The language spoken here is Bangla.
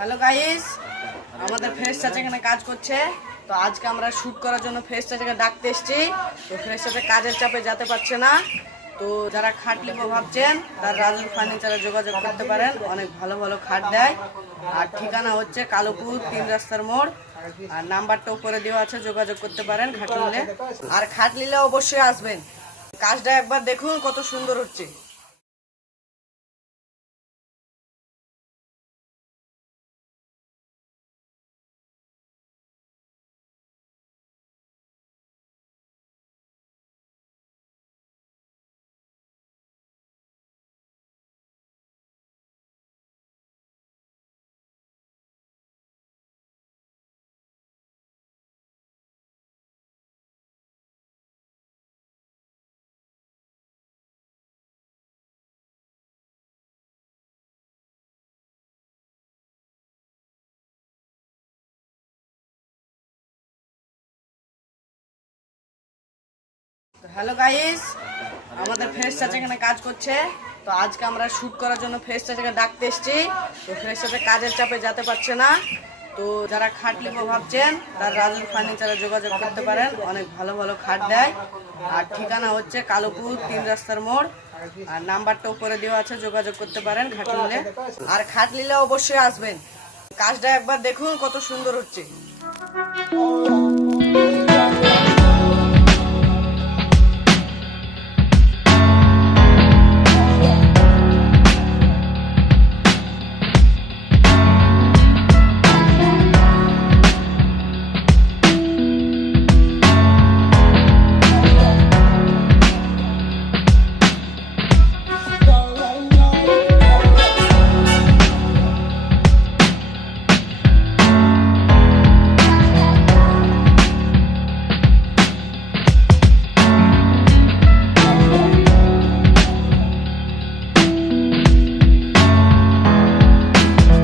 হ্যালো গাইস, আমাদের ফ্রেশ চাচা এখানে কাজ করছে। তো আজকে আমরা শুট করার জন্য ফ্রেশ চাচাকে ডাকতে এসেছি। তো ফ্রেশ চাচা কাজের চাপে যেতে পারছে না। তো যারা খাট নিবো ভাবছেন তারা রাজুর ফার্নিচারে যোগাযোগ করতে পারেন, অনেক ভালো ভালো খাট দেয়। আর ঠিকানা হচ্ছে কালোপুর 3 রাস্তার মোড়। আর নাম্বারটা উপরে দেওয়া আছে, যোগাযোগ করতে পারেন খাট নিলে। আর খাট নিলে অবশ্যই আসবেন, কাজটা একবার দেখুন কত সুন্দর হচ্ছে। হ্যালো গাইস, আমাদের ফ্রেশ চাচা এখানে কাজ করছে। তো আজকে আমরা শুট করার জন্য ফ্রেশ চাচাকে ডাকতে এসেছি। তো ফ্রেশ চাচা কাজের চাপে যেতে পারছে না। তো যারা খাট নিবো ভাবছেন তারা রাজুর ফার্নিচারে যোগাযোগ করতে পারেন, অনেক ভালো ভালো খাট দেয়। আর ঠিকানা হচ্ছে কালোপুর 3 রাস্তার মোড়। আর নাম্বারটা উপরে দেওয়া আছে, যোগাযোগ করতে পারেন খাট নিলে। আর খাট নিলে অবশ্যই আসবেন, কাজটা একবার দেখুন কত সুন্দর হচ্ছে।